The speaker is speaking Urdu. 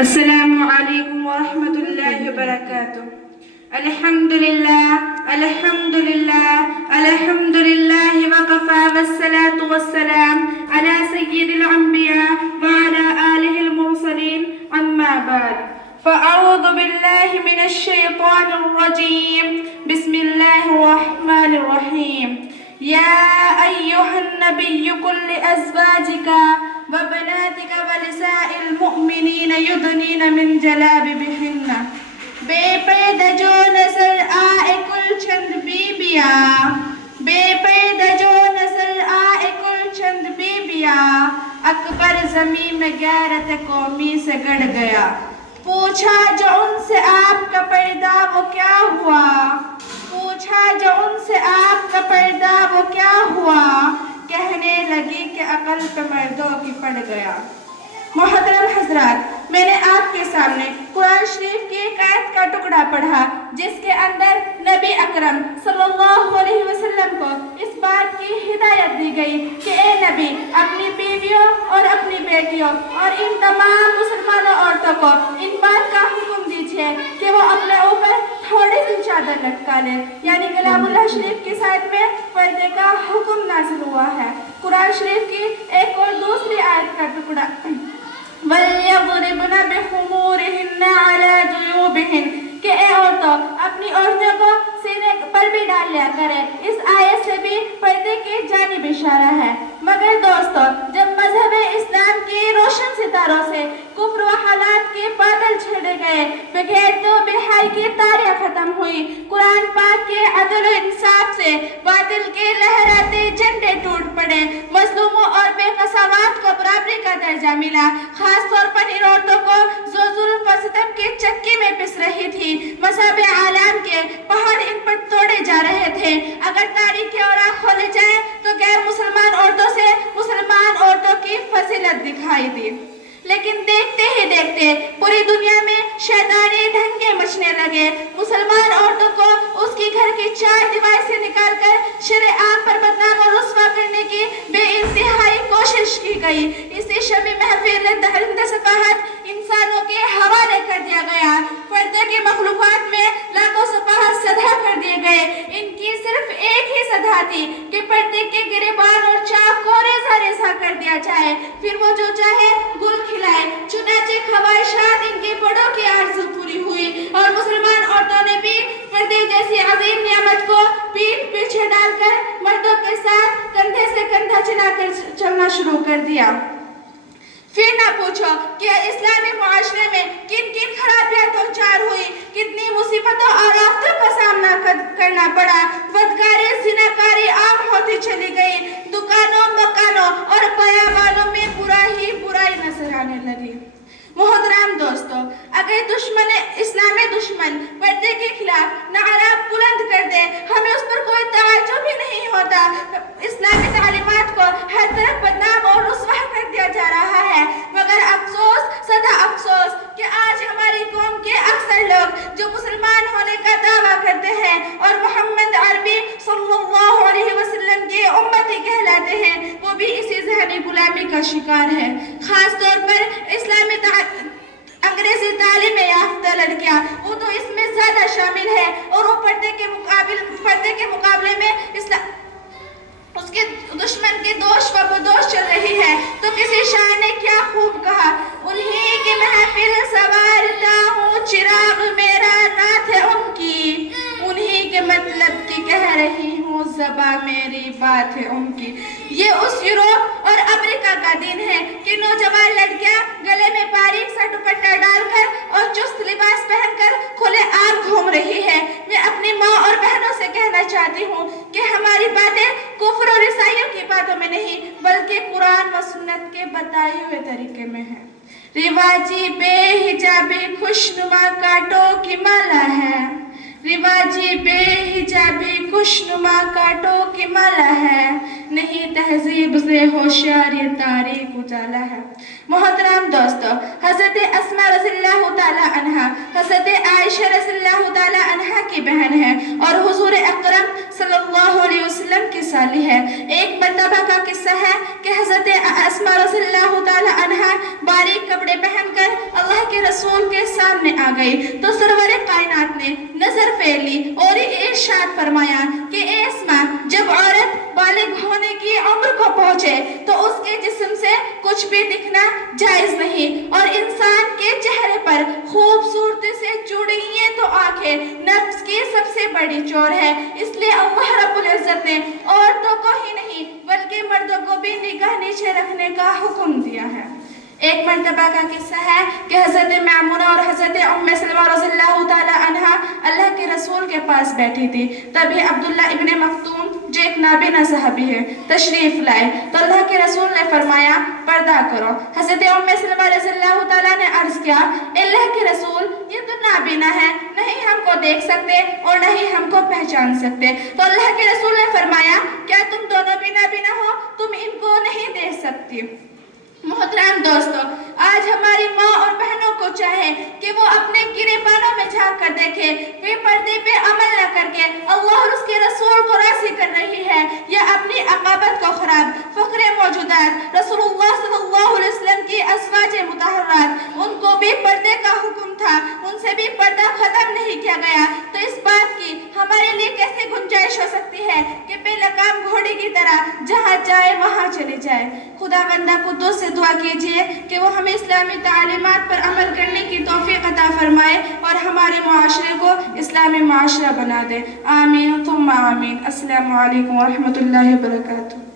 السلام علیکم ورحمۃ اللہ وبرکاتہ۔ الحمد للہ وقفا والصلاة والسلام على سید الانبیاء وعلى آلہ المرسلین اما بعد فاعوذ باللہ من الشیطان الرجیم بسم اللہ الرحمن الرحیم یا ایہا النبی قل لأزواجک وبناتك ونساء المؤمنين يدنين من جلابيبهن بے پردہ جو نظر آئے کل چند بیبیاں، بے پردہ جو نظر آئے کل چند بیبیاں، اکبر زمین میں غیرت قومی سے گڑ گیا۔ پوچھا جو ان سے آپ کا پردہ وہ کیا ہوا، پوچھا جو ان سے آپ کا پردہ وہ کیا ہوا، کہنے لگی کہ عقل پہ مردوں کی پڑ گیا۔ محترم حضرات، میں نے آپ کے سامنے قرآن شریف کی ایک آیت کا ٹکڑا پڑھا جس کے اندر نبی اکرم صلی اللہ علیہ وسلم کو اس بات کی ہدایت دی گئی کہ اے نبی، اپنی بیویوں اور اپنی بیٹیوں اور ان تمام مسلمانوں عورتوں کو ان بات کا حکم دیجیے کہ وہ اپنے اوپر تھوڑی سی چادر لٹکا لیں، یعنی کلام اللہ شریف کی سائد میں پردے کا حکم نازل ہوا ہے۔ قرآن شریف کی ایک اور دوسری آیت کا ٹکڑا وَلْيَضْرِبْنَ بِخُمُورِهِنَّ عَلَى جُيُوبِهِنَّ کہ اے عورتوں اپنی عورتوں کو سینے پر بھی ڈال لیا کریں۔ اس آیت سے بھی پردے کی جانب اشارہ ہے۔ مگر دوستو، جب مذہب اسلام کی روشن ستاروں سے کفر و حالات کے بادل چھڑے گئے، بغیر تو بہائی کی تاریخ ختم ہوئی، قرآن پاک کے عدل و انصاف سے باطل کے لہراتے جھنڈے ٹوٹ پڑے، مظلوموں اور بے قصاوات کو برابری کا درجہ ملا، خاص طور پر ان عورتوں کو جو ظلم و ستم کی چکی میں پس رہی تھی، مذہب عالم کے پہاڑ ان پر توڑے جا رہے تھے۔ اگر تاریخ کے اوراق کھولے جائیں تو غیر مسلمان عورتوں سے مسلمان عورتوں کی فضیلت دکھائی دی، لیکن دیکھتے ہی دیکھتے پوری دنیا میں شیطانی دھنگے مچنے لگے۔ مسلمان عورتوں کو اس کی گھر کی چار دیوار سے نکال کر شرع عام پر بدنام اور رسوا کرنے کی بے انتہائی کوشش کی گئی۔ اسی شبی محفل درندہ صفحات انسانوں کے حوالے کر دیا گیا۔ پردے کی مخلوقات میں لاکھوں صفحات سدھا کر دیے گئے۔ ان کی صرف ایک ہی سدھا تھی کہ پردے کے گریبان اور چاک کو ریزہ ریزہ کر دیا جائے، پھر وہ جو چاہے گل کھلائے۔ چنانچہ خواہشات ان کے بڑوں کی آرزو پوری ہوئی اور مسلمان عورتوں نے بھی پردے جیسی عظیم نعمت کو پیٹھ پیچھے ڈال کر مردوں کے ساتھ کندھے سے کندھا چلا کر چلنا شروع کر دیا۔ پھر نہ پوچھو کہ اسلامی معاشرے میں کن کن خرابیاں دو چار ہوئی، کتنی مصیبتوں اور آفتوں کا سامنا کرنا پڑا۔ بدکاری، زناکاری عام ہوتی چلی گئی، دکانوں، مکانوں اور بیابانوں میں برائی نظر آنے لگی۔ محترم دوستو، اگر اسلامی دشمن پردے کے خلاف نعرہ بلند کر دے، ہمیں اس پر کوئی توجہ بھی نہیں ہوتا۔ اسلامی تعلیمات کو ہر طرف بدنام اور رسوا کر دیا جا رہا ہے، مگر افسوس سدا افسوس کہ آج ہماری قوم کے اکثر لوگ جو مسلمان ہونے کا دعویٰ کرتے ہیں اور محمد عربی صلی اللہ علیہ وسلم کے امتی کہلاتے ہیں، وہ بھی اسی ذہنی غلامی کا شکار ہے۔ خاص طور پر اسلامی انگریزی تعلیم یافتہ لڑکیاں، وہ تو اس میں زیادہ شامل ہے، اور وہ پردے کے مقابلے میں اس کے دشمن کی دوش و بدوش چل رہی ہے۔ تو کسی شاعر نے کیا خوب کہا، انہی کی محفل سوارتا ہوں، چراغ میرا نعت ہے ان کی، انہی کے مطلب کی کہہ رہی ہوں، زباں میری بات ہے ان کی۔ یہ اس یورپ اور امریکہ کا دن ہے کہ نوجوان لڑکیاں گلے میں باریک سا دوپٹہ ڈال کر اور چست لباس پہن کر کھلے عام گھوم رہی ہے۔ میں اپنی ماں اور بہنوں سے کہنا چاہتی ہوں کہ ہماری باتیں کفر اور عیسائیوں کی باتوں میں نہیں، بلکہ قرآن و سنت کے بتائے ہوئے طریقے میں ہے۔ رواجی بے حجابی خوشنما کانٹوں کی مالا ہے، رواجی بے حجابی خوشنما کانٹوں کی مالا ہے، نہیں تہذیب سے ہوشیار یہ تاریک اجالا ہے۔ محترم دوستو، حضرت اسماء رضی اللہ تعالی عنہا حضرت عائشہ رضی اللہ تعالی عنہا کی بہن ہے اور حضور اکرم صلی اللہ علیہ وسلم کی سالی ہے۔ ایک مرتبہ کا قصہ ہے کہ حضرت اسماء رضی اللہ تعالی عنہا باریک کپڑے پہن کر اللہ کے رسول کے سامنے آ گئی تو سرور کائنات نے نظر پھیری اور ارشاد فرمایا کہ اے اسماء، جب عورت بالغ ہونے کی عمر کو پہنچے تو اس کے جسم سے کچھ بھی دکھنا جائز نہیں، اور انسان کے چہرے پر خوبصورتی سے جڑی یہ تو آنکھیں نفس کی سب سے بڑی چور ہے، اس لیے اللہ رب العزت نے عورتوں کو ہی نہیں بلکہ مردوں کو بھی نگاہ نیچے رکھنے کا حکم دیا ہے۔ ایک مرتبہ کا قصہ ہے کہ حضرت میمونہ اور حضرت ام سلمہ رضی اللہ تعالی عنہا اللہ کے رسول کے پاس بیٹھی تھی، تبھی عبداللہ ابن مختوم جو ایک نابینا صحابی ہے تشریف لائے تو اللہ کے رسول نے فرمایا پردہ کرو۔ حضرت ام سلمہ رضی اللہ تعالیٰ نے عرض کیا اللہ کے رسول یہ تو نابینا ہے، نہیں ہم کو دیکھ سکتے اور نہیں ہم کو پہچان سکتے، تو اللہ کے رسول نے فرمایا کیا تم دونوں بھی نابینا ہو؟ تم ان کو نہیں دیکھ سکتی۔ محترم دوستو، آج ہماری ماں اور بہنوں کو چاہے کہ وہ اپنے گرے بانوں میں جھانک کر دیکھے، وہ پردے پہ عمل نہ کر کے اللہ اور اس کے رسول کو راضی کر رہی ہے یا اپنی عقابت کو خراب۔ فخر موجودات رسول اللہ صلی اللہ علیہ وسلم کی ازواج مطہرات، ان کو بھی پردے کا حکم تھا، ان سے بھی پردہ ختم نہیں کیا گیا، تو اس بات کی ہمارے لیے کیسے گنجائش ہو سکتی ہے کہ بے لگام گھوڑے کی طرح جہاں جائے وہاں چلے جائے۔ خدا بندہ قدوس سے دعا کیجئے کہ وہ ہمیں اسلامی تعلیمات پر عمل کرنے کی توفیق عطا فرمائے اور ہمارے معاشرے کو اسلامی معاشرہ بنا دے۔ آمین ثم آمین۔ السلام علیکم ورحمۃ اللہ وبرکاتہ۔